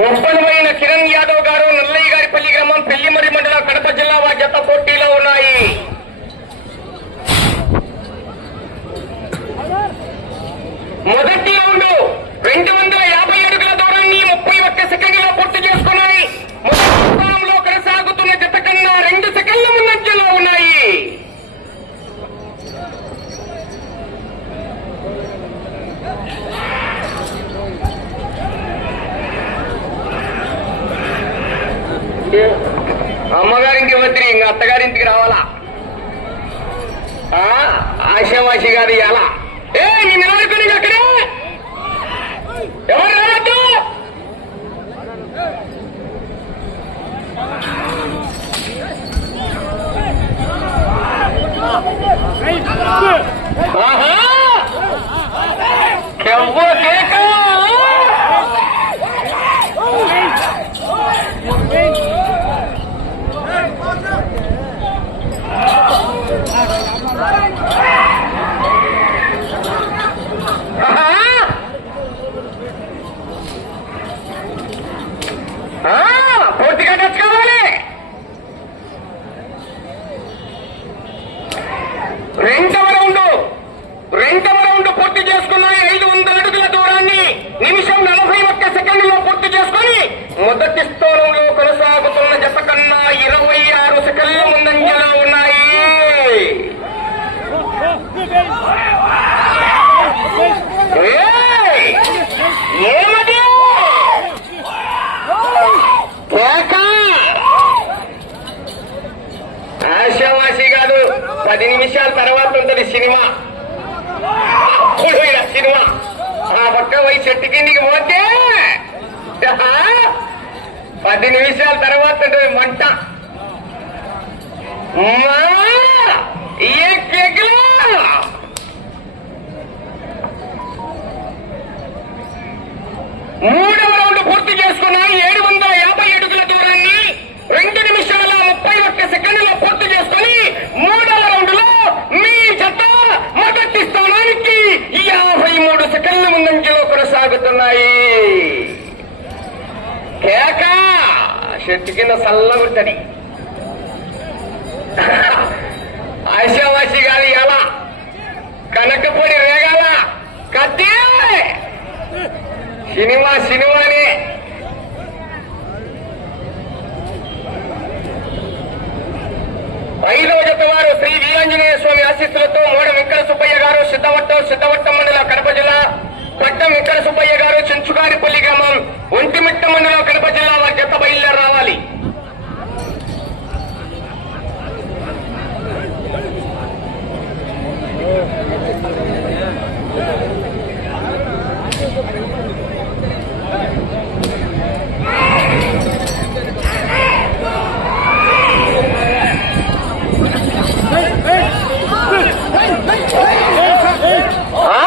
ఒప్పనమైన కిరణ్ యాదవ్ గారు నల్లయ్య గారిపల్లి గ్రామం పెళ్ళిమరి మండలం కడప జిల్లా వారి జత పోటీలో ఉన్నాయి. మొదటి రౌండ్ రెండు వందల యాభై అడుగుల దూరాన్ని ముప్పై ఒక్క సెకండ్లో పూర్తి చేసుకున్నాయి మొదటి స్థానంలో కొనసాగుతున్న జత కన్నా రెండు సెకండ్ల ముందంజలో ఉన్నాయి అమ్మగారింటి వద్దు ఇంకా అత్తగారింటికి రావాలా? ఆ, ఆశావాసి గారు ఎలా ఏ నేను ఎవరుకుని అక్కడే! ఎవరు రావద్దు? ఆహా! కెవ్వ కేక! ఆహా! ఆ, పూర్తిగా తెచ్చుకోవాలి రెండవ రౌండ్ రెండవ రౌండ్ పూర్తి చేసుకున్నాయి ఐదు వందల అడుగుల దూరాన్ని నిమిషం నలభై ఒక్క సెకండ్లో పూర్తి చేసుకుని మొదటి స్థానంలో కొనసాగుతున్న జత కన్నా ఇరవై ఆరు సెకండ్ల ముందంజలో ఉన్నాయి ఏయ్! ఏమది కేక! ఆశావాసి కాదు పది నిమిషాల తర్వాత ఉంటది సినిమా అప్పుడు ఈడ సినిమా ఆ చెట్టు కిందికి పోతే పది నిమిషాల తర్వాత మంట. మూడవ రౌండ్ పూర్తి చేసుకున్న ఏడు వందల యాభై అడుగుల దూరాన్ని రెండు నిమిషాల ముప్పై ఒక్క సెకండ్లో పూర్తి చేసుకుని మూడవ రౌండ్లో మీ జత మొదటి స్థానానికి యాభై మూడు సెకండ్ల ముందంజ కొనసాగుతున్నాయి. కేక! చెట్టు కింద చల్లగుంటది ఆశావాసి గాలి ఎలా కనకపొడి రేగాల కత్తి! సినిమా సినిమానే. ఐదవ జత వారు శ్రీ వీరాంజనేయ స్వామి ఆశీస్సులతో మోడ వెంకట సుబ్బయ్య గారు సిద్ధవట్టం సిద్ధవట్టం మండల కడప జిల్లా గారు చెంచుగారిపల్లి గ్రామం ఒంటిమిట్ట మండలం కడప జిల్లా వారి జత బయలుదేరి రావాలి ఆ!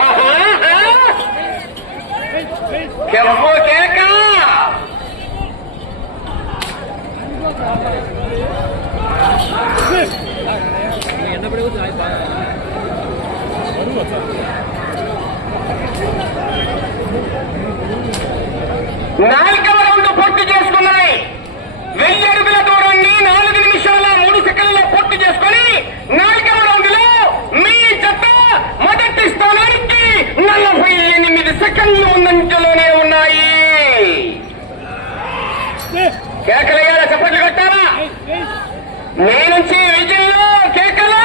ఆహా! కెంపు కేక నాలుగవ రౌండ్ పూర్తి చేసుకున్నాయి. వెయ్యి అడుగుల దూరాన్ని నాలుగు నిమిషాల మూడు సెకండ్ల పూర్తి చేసుకుని నాలుగవ రౌండ్లో మీ జత మొదటి స్థానానికి నలభై ఎనిమిది సెకండ్లు ముందంజలోనే కేకలయ్యారా చప్పట్లు కట్టారా మీ నుంచి విజయంలో కేకలు!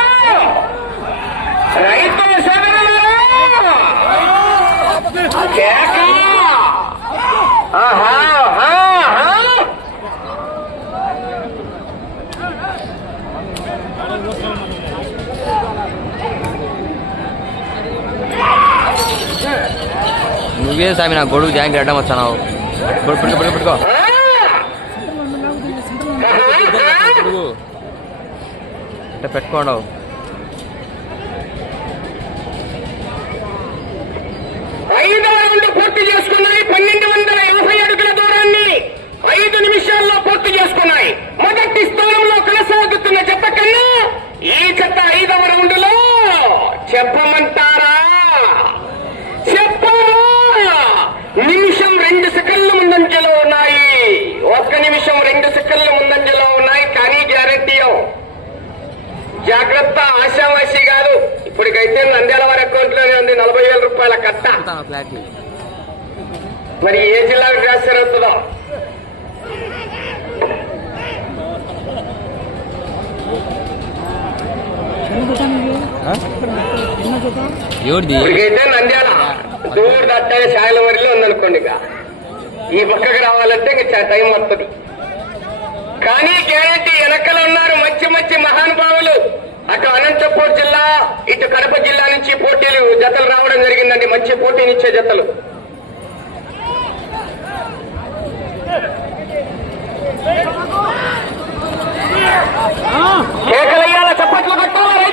రైతు సోదరులారా! కేక ఆహా నువ్వే సామి నా గొడుగు జాంకి అడ్డం వచ్చాను పడుకో పడుకో పడుకో అంటే పెట్టుకోండవు. పూర్తి పన్నెండు వందల దూరాన్ని ఐదు నిమిషాల్లో పూర్తి చేసుకున్నాయి. మొదటి స్థానంలో చెత్త కన్నా ఈ చెత్త చెప్పమంటారా? నిమిషం రెండు ఉన్నాయి. ఒక్క నిమిషం రెండు సెకండ్లు ముందంజలో ఉన్నాయి. కానీ గ్యారంటీ జాగ్రత్త ఆశావాసి కాదు. ఇప్పటికైతే నంద్యాల వారి అకౌంట్లోనే ఉంది నలభై వేల రూపాయల కట్ట. మరి ఏ జిల్లాకు ట్రాన్స్ఫర్ అవుతుందో ఇప్పటికైతే నంద్యాల. దూరు దట్టాలి సాయల వరిలో ఉందనుకోండి ఇక. ఈ పక్కకు రావాలంటే ఇంకా టైం వస్తుంది కానీ గ్యారెంటీ వెనకలు ఉన్నారు మంచి మంచి మహానుభావులు. అటు అనంతపూర్ జిల్లా ఇటు కడప జిల్లా నుంచి పోటీలు జతలు రావడం జరిగిందండి. మంచి పోటీనిచ్చే జతలు. కేకలయ్యాల చప్పట్లు కొట్టాల.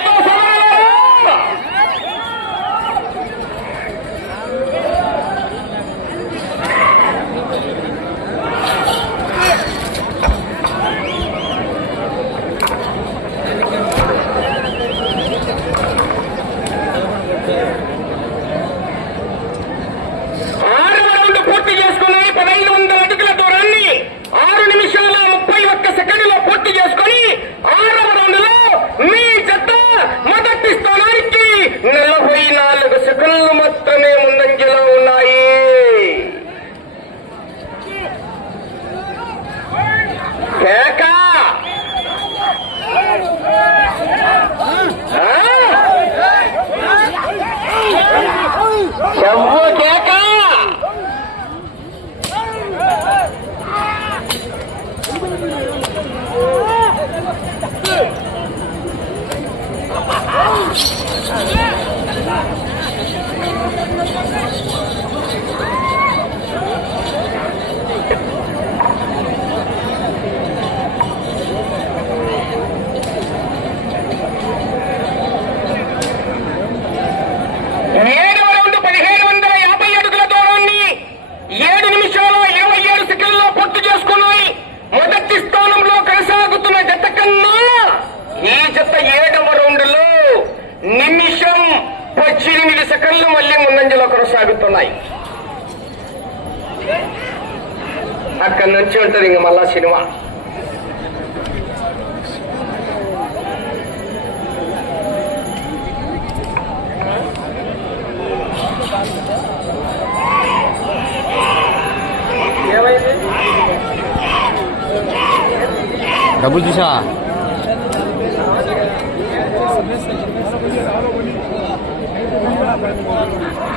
కొనసాగుతున్నాయి అక్కడి నుంచి ఉంటుంది ఇంక మళ్ళా సినిమా డబ్బులు చూసావా ఆ!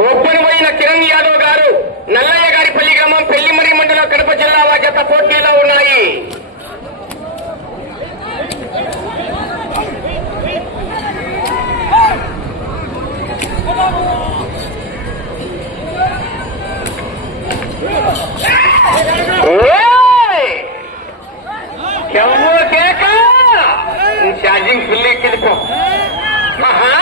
ఓపెన్ కిరణ్ యాదవ్ గారు నల్లయ్య గారి పల్లి గ్రామం పెళ్ళిమరి మండలం కడప జిల్లా వారి పోటీలో ఉన్నాయి ఓయ్! చెవు కేక ఛార్జింగ్ ఫుల్ ఎక్కింది పో ఆహా!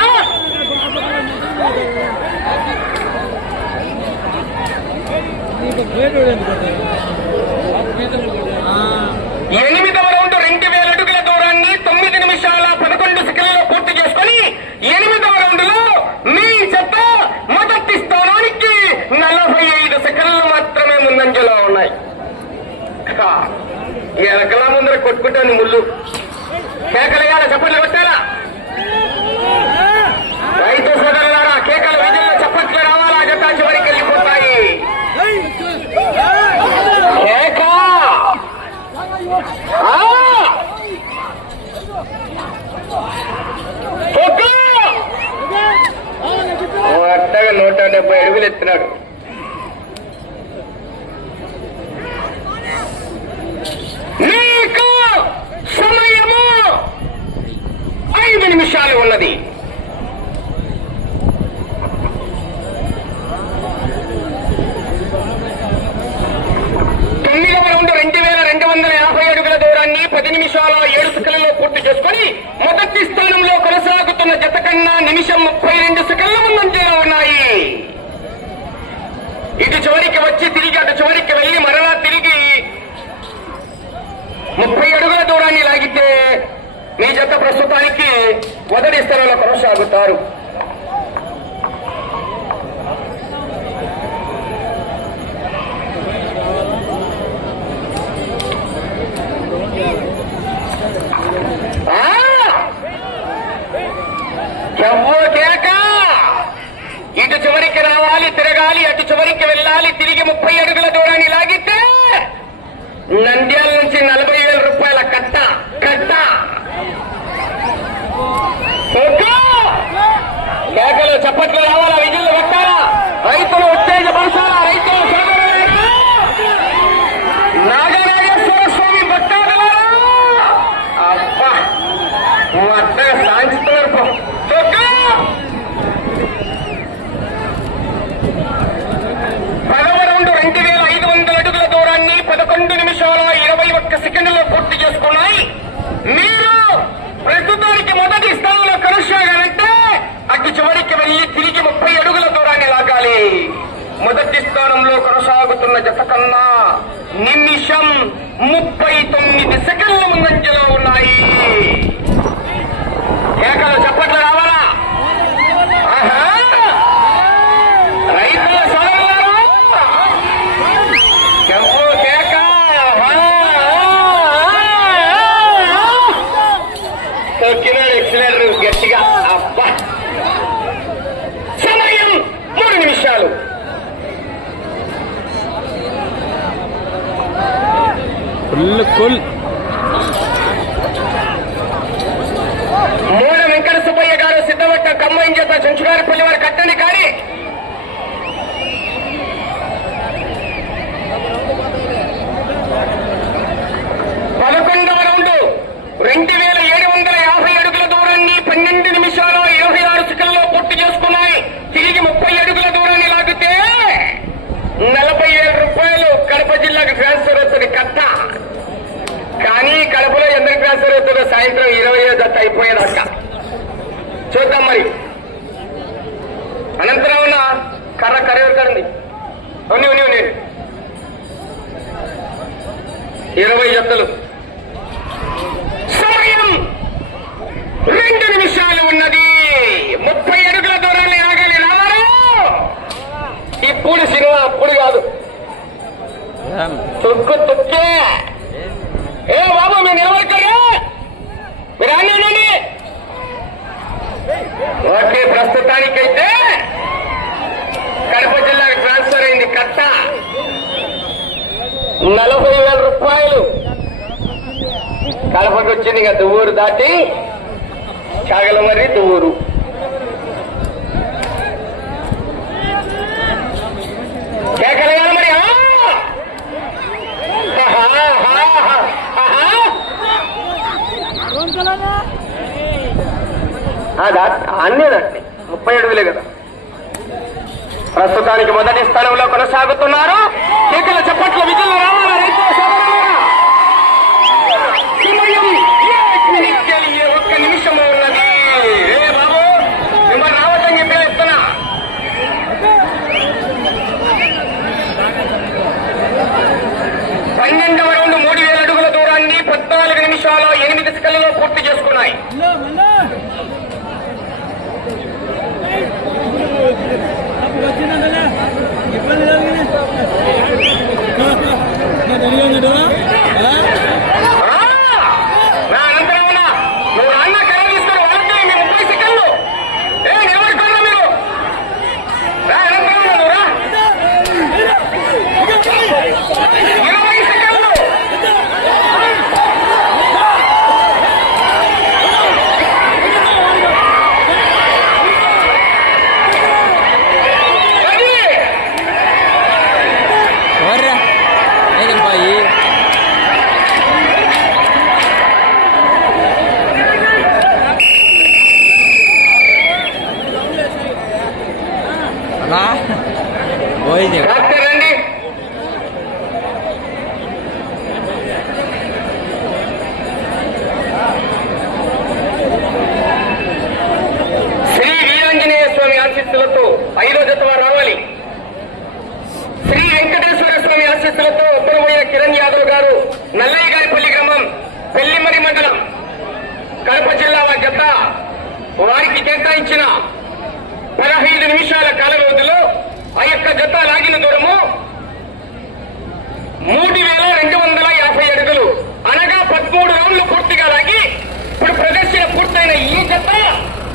ఎనిమిదవ రౌండ్ రెండు వేల అడుగుల దూరాన్ని తొమ్మిది నిమిషాల పదకొండు సెకండ్లలో పూర్తి చేసుకుని ఎనిమిదవ రౌండ్లో మీ చెత్త మొదటి స్థానానికి నలభై ఐదు సెకండ్లు మాత్రమే ముందంజలో ఉన్నాయి హా, ఈ ఎలకల ముందర కొట్టుకుంటాను ముళ్ళు కేకలేయాల చప్పట్లు కొట్టాలా రైతు సోదరులారా కేకల విజయంలో చప్పట్లు రావాలా జత చివరికి వెళ్ళిపోతాయి కేక ఆ! కొట్టు! అట్టగా నూట డెబ్బై అడుగులు ఎత్తున్నాడు నీకు సమయము ఐదు నిమిషాలు ఉన్నది. పది నిమిషాల ఏడు సెకండ్లలో పూర్తి చేసుకొని మొదటి స్థానంలో కొనసాగుతున్న జత కన్నా నిమిషం ముప్పై రెండు సెకండ్ల ముందంజలో ఉన్నాయి. ఇటు చివరికి వచ్చి తిరిగి అటు చివరికి వెళ్ళి మరలా తిరిగి ముప్పై అడుగుల దూరాన్ని లాగితే మీ జత ప్రస్తుతానికి మొదటి స్థానంలో కొనసాగుతారు ఆ! ఎవ్వో కేక ఇటు చివరికి రావాలి తిరగాలి అటు చివరికి వెళ్ళాలి తిరిగి ముప్పై అడుగుల దూరాన్ని లాగితే నంద్యాల నుంచి నలభై వేల రూపాయల కట్ట కట్ట! కేకలు చప్పట్లు రావాలా విజులు కొట్టాలా? రైతులు ఉత్తేజపరచాలా రైతులు సోదరులారా నాగరాజేశ్వర స్వామి భక్తాదులారా అబ్బా మొత్తం సాంచుతున్నారు పో. తొక్కు. పదవ రౌండ్ రెండు వేల ఐదు వందల అడుగుల దూరాన్ని పదకొండు నిమిషాల ఇరవై ఒక్క సెకండ్లో పూర్తి చేసుకున్నాయి మీరు ప్రస్తుతానికి మొదటి స్థానంలో కొనసాగాలంటే అటు చివరికి వెళ్ళి తిరిగి ముప్పై అడుగుల దూరాన్ని లాగాలి మొదటి కొనసాగుతున్న జత కన్నా నిమిషం ముప్పై తొమ్మిది సెకండ్ల ముందంజలో ఉన్నాయి. ఏకలు చప్పట్లు రావాలా ఆహా! రైతుల సోదరులారా! చెంపు కేక! ఆ! తొక్కినాడు ఎక్సలెంట్ గట్టిగా అబ్బా సమయం మూడు నిమిషాలు ఫుల్ ఫుల్ మూల వెంకట సుబ్బయ్య గారు సిద్ధపట్ట కమ్మాయిన్ చెంచుగారిపల్లి వారు కట్టండి కానీ పదకొండవ రౌండ్ రెండు వేల ఏడు వందల యాభై అడుగుల దూరాన్ని పన్నెండు నిమిషాలు ఇరవై ఆరు సెకండ్లో పూర్తి చేసుకున్నాయి. తిరిగి ముప్పై అడుగుల దూరాన్ని లాగితే నలభై ఏడు రూపాయలు కడప జిల్లాకు ట్రాన్స్ఫర్ అవుతుంది కట్ట. కానీ కడపలో ఎందుకు ట్రాన్స్ఫర్ అవుతుందో సాయంత్రం ఇరవై ఐదు అయిపోయేదాకా. చూద్దాం మరి. అనంతరం ఉన్న కర్ర కరెవరికరండి ఉన్ని ఉన్ని ఉన్ని ఇరవై జతలు. సమయం రెండు నిమిషాలు ఉన్నది. ముప్పై అడుగుల దూరాన్ని ఆగాలి రావాలి ఇప్పుడు సినిమా అప్పుడు కాదు. తొక్కు తొక్కే. ఏ బాబు మీరు ఎవరికారు మీరు అన్నీ ఓకే ప్రస్తుతానికైతే కడప జిల్లాకు ట్రాన్స్ఫర్ అయింది కట్ట. నలభై వేల రూపాయలు. కడపకు వచ్చింది ఇక దువ్వూరు దాటి చాగలమర్రి దువ్వూరు. కేకలగాలి మరి ఆ! ఆహా, ఆహా, ఆహా. అన్నీ అన్నేదండి ముప్పై అడుగులే కదా. ప్రస్తుతానికి మొదటి స్థానంలో కొనసాగుతున్నారు. కేకల చప్పట్ల ఆశీస్సులతో ఐదో జత రావాలి. శ్రీ వెంకటేశ్వర స్వామి ఆశీస్సులతో ఉత్తరమైన కిరణ్ యాదవ్ గారు నల్లయ్య గారిపల్లి గ్రామం పెళ్ళిమరి మండలం కడప జిల్లా వారి గత వారికి కేటాయించిన పదహైదు నిమిషాల కాల వ్యవధిలో ఆ యొక్క జత లాగిన దూరము మూడు వేల రెండు వందల యాభై అడుగులు. అనగా పదమూడు రౌండ్లు పూర్తిగా లాగి ఇప్పుడు ప్రదర్శన పూర్తయిన ఈ జత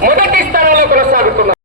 మొదటి స్థానంలో కొనసాగుతున్నారు.